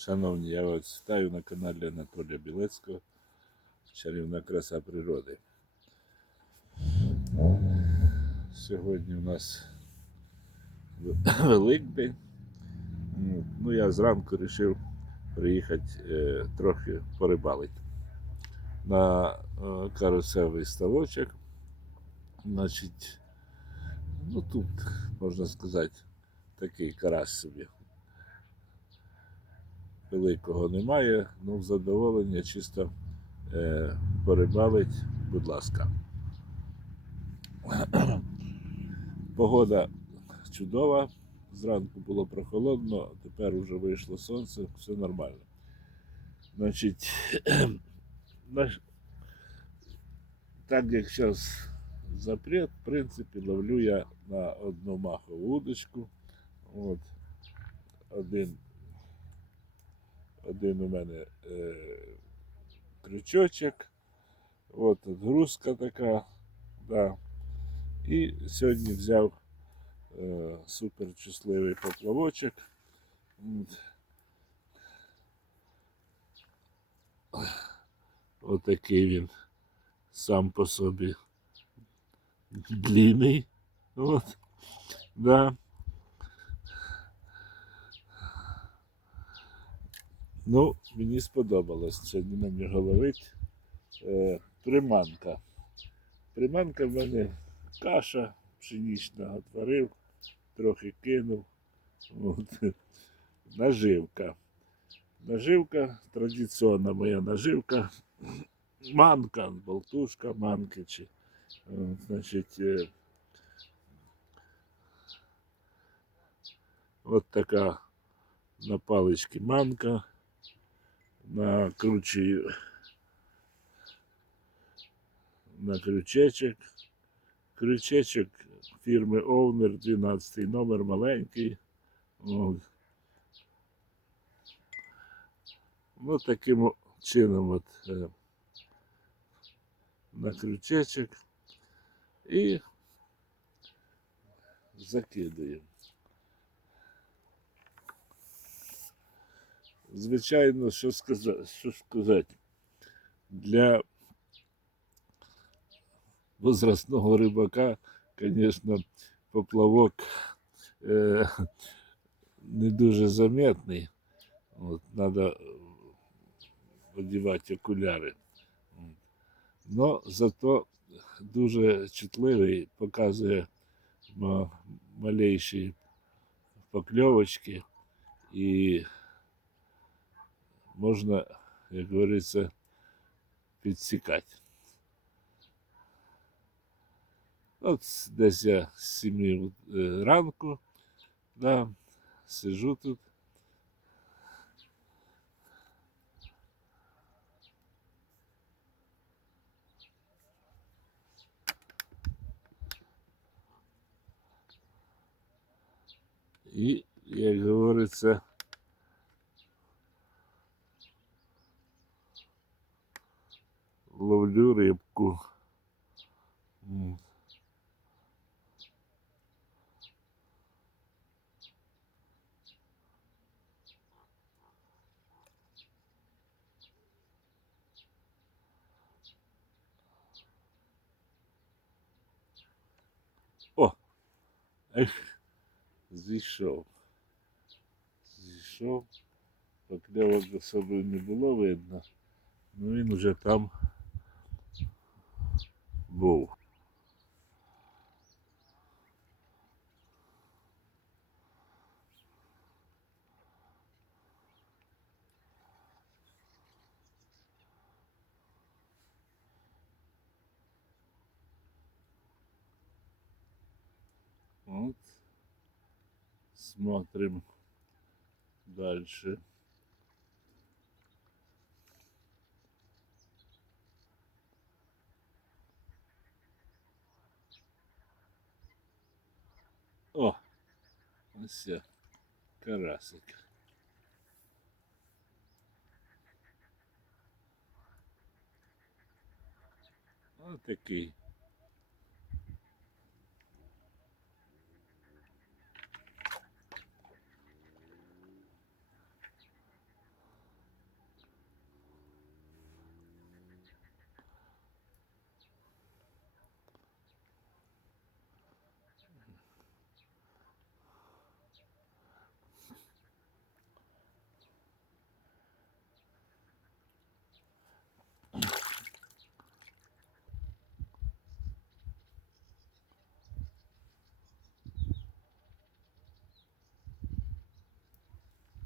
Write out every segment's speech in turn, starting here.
Шановні, я вас вітаю на каналі Анатолія Білецького. Чарівна краса природи. Сьогодні у нас Великдень. Ну, я зранку вирішив приїхати е, трохи порибалити на е, карусевий ставочок. Значить, ну тут, можна сказати, такий карась собі. Великого немає, ну задоволення чисто е, порибалить, будь ласка. Погода чудова. Зранку було прохолодно, тепер вже вийшло сонце, все нормально. Значить, так як зараз запрет, в принципі, ловлю я на одну махову удочку. От, один, один у мене е, крючочок, от відгрузка така. Да. І сьогодні взяв е, супер щасливий поплавочок. От. Отакий він сам по собі длинний. От. Да. Ну, мені сподобалось сьогодні на нього ловить. Е, приманка. Приманка в мене каша пшенічна отварив, трохи кинув. От. Наживка. Наживка, традиційна моя наживка. Манка, болтушка, манки. Чи, е, значить, е, от така на паличці манка. Накручую на крючечок. Крючечок фірми Owner, 12 номер маленький. От. Ну, таким чином от, е, на крючечок і закидуємо. Звичайно, що сказати, що сказати, для возрастного рибака, звісно, поплавок е, не дуже заметний. От, надо одягати окуляри. Но зато дуже чутливий, показує ма- малейші покльовочки і можна, як говориться, підсікати. От с- десь я з 7 е, ранку, да, сижу тут. І, як говориться, Зійшов. Зійшов. Покльовок особи не було видно. але він вже там був. Вот. Смотрим дальше. О, ось я, карасик. Ось такий.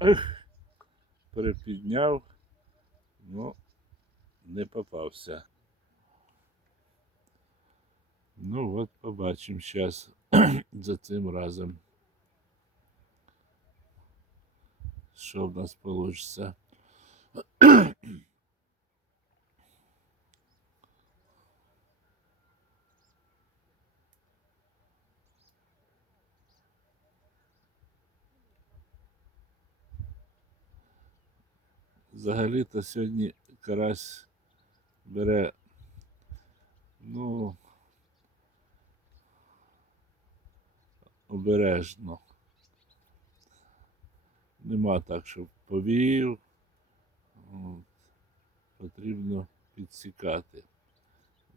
Ех, припідняв, ну, не попався. Ну от побачимо зараз за цим разом. Що в нас вийде. Взагалі-то сьогодні карась бере, ну, обережно. Нема так, щоб повів. От. Потрібно підсікати.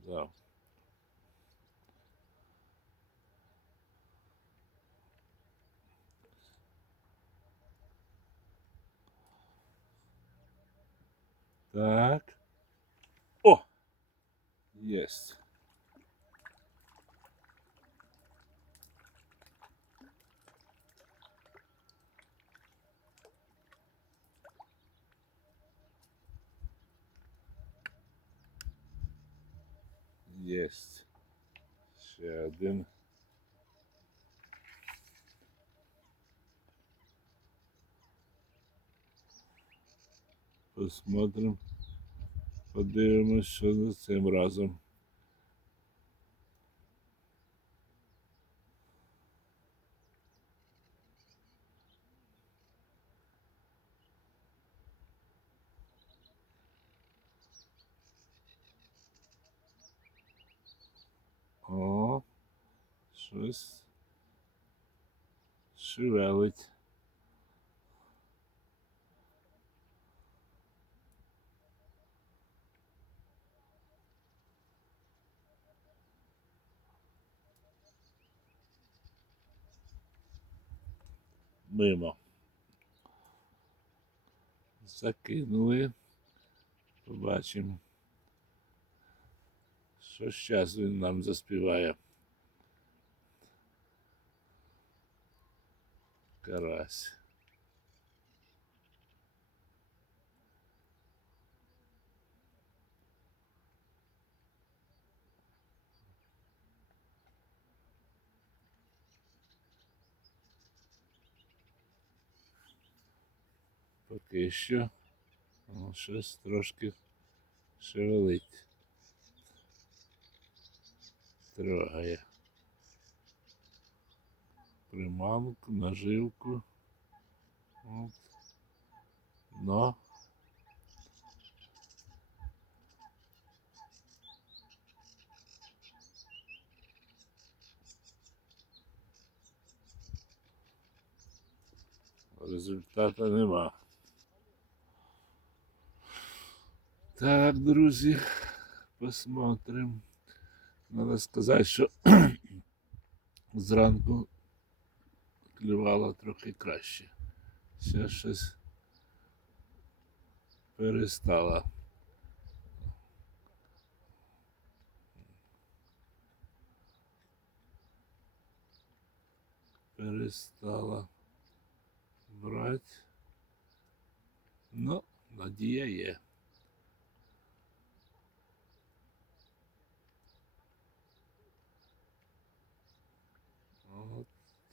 Да. Так. О! Есть. Есть. Ще один. Посмотрим. Подивимось, що за цим разом. Щось шевелить. Мимо. Закинули. Побачимо. Що зараз він нам заспіває. Карась. Поки що щось трошки шевелить. Трогає. Приманку, наживку. От. Но. Результата нема. Так, друзі, посмотрим. Надо сказати, що зранку клювало трохи краще. Ще щось перестала. Перестала брати. Ну, надія є.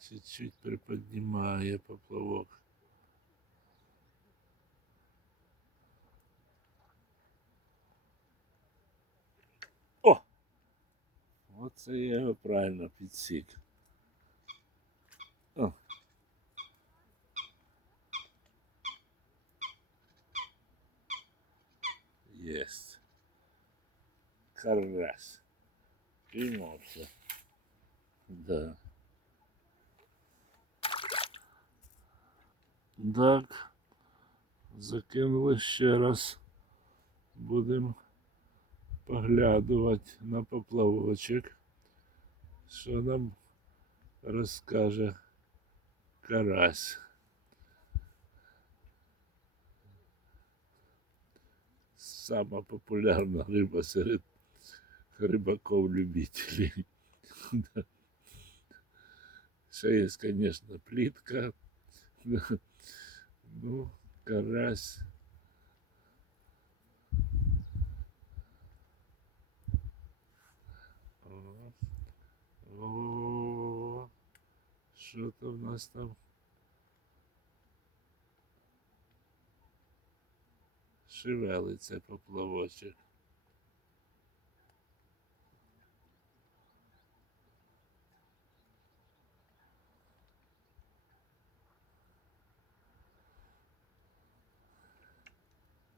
чуть-чуть приподнимая поплавок. О! Оце я його правильно підсік. О. Єсть. Карась. Піймався. Да. Так. Закинули ще раз. Будемо поглядувати на поплавочок. Що нам розкаже карась. Сама популярна риба серед рибаков-любителей. Ще є, звісно, плітка. Ну, карась. О, що то в нас там? Шевелиться поплавочок.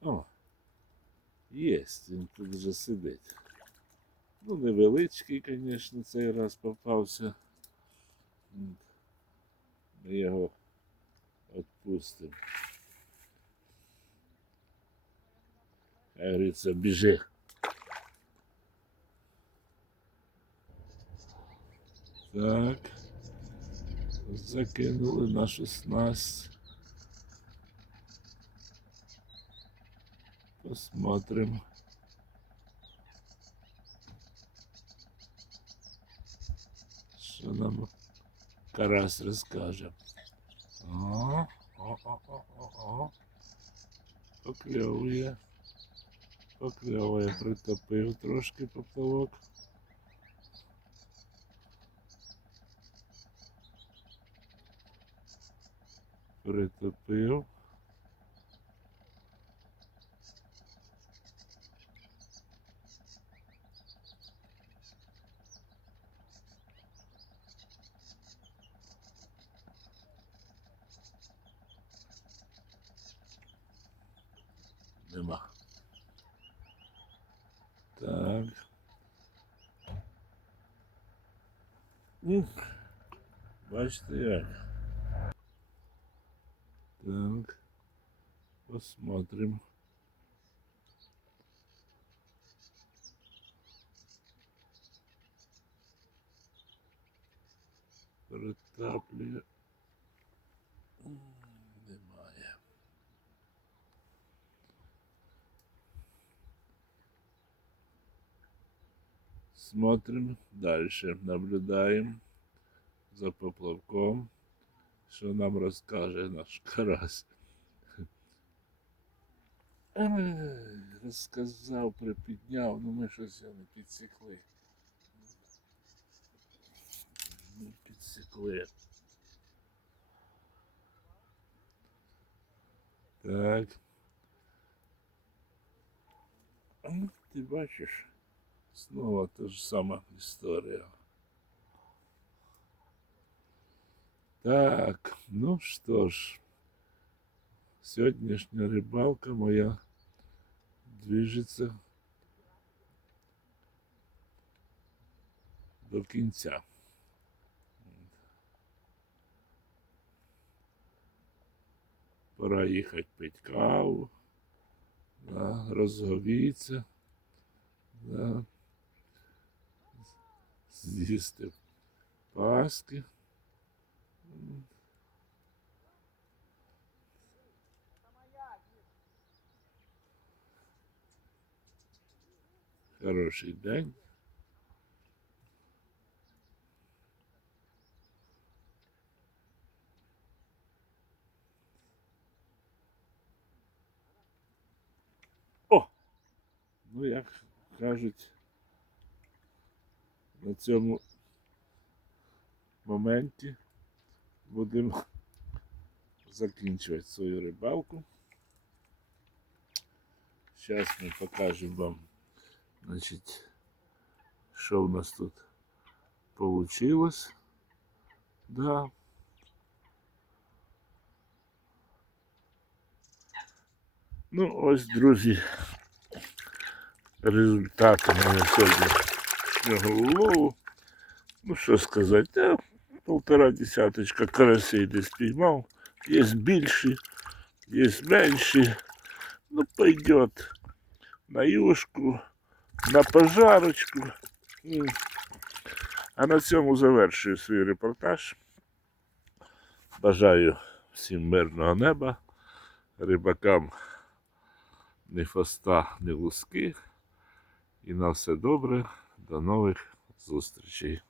О, єсть, він тут вже сидить. Ну, невеличкий, звісно, цей раз попався. Ми його відпустимо. Як говориться, біжи. Так. Закинули нашу снасть. Посмотрим. Що нам Карась розкаже. О, о, о, трошки поплавок. Нема. Так. М, Бачите як. Так. Посмотрим. Притаплює. Смотрим дальше, наблюдаем за поплавком, що нам розкаже наш карась. Розказав, припідняв, ну ми щось не підсікли. Не підсікли. Так. Ну, Ти бачиш? Снова та ж сама історія. Так, ну що ж, сьогоднішня рибалка моя движеться до кінця. Пора їхати пити каву, да, розговіться. Да. З'їсти паски. Хороший день. О! Ну, як кажуть, на цьому моменті будемо закінчувати свою рибалку. Зараз ми покажемо вам, значить, що в нас тут получилось. Да. Ну, ось, друзі, результати моєї улову. Ну, що сказати, я полтора десяточка карасей десь піймав. Є більші, є менші. Ну, пойдет на юшку, на пожарочку. А на цьому завершую свій репортаж. Бажаю всім мирного неба, рибакам ні фоста, ні луски. І на все добре. До нових зустрічей.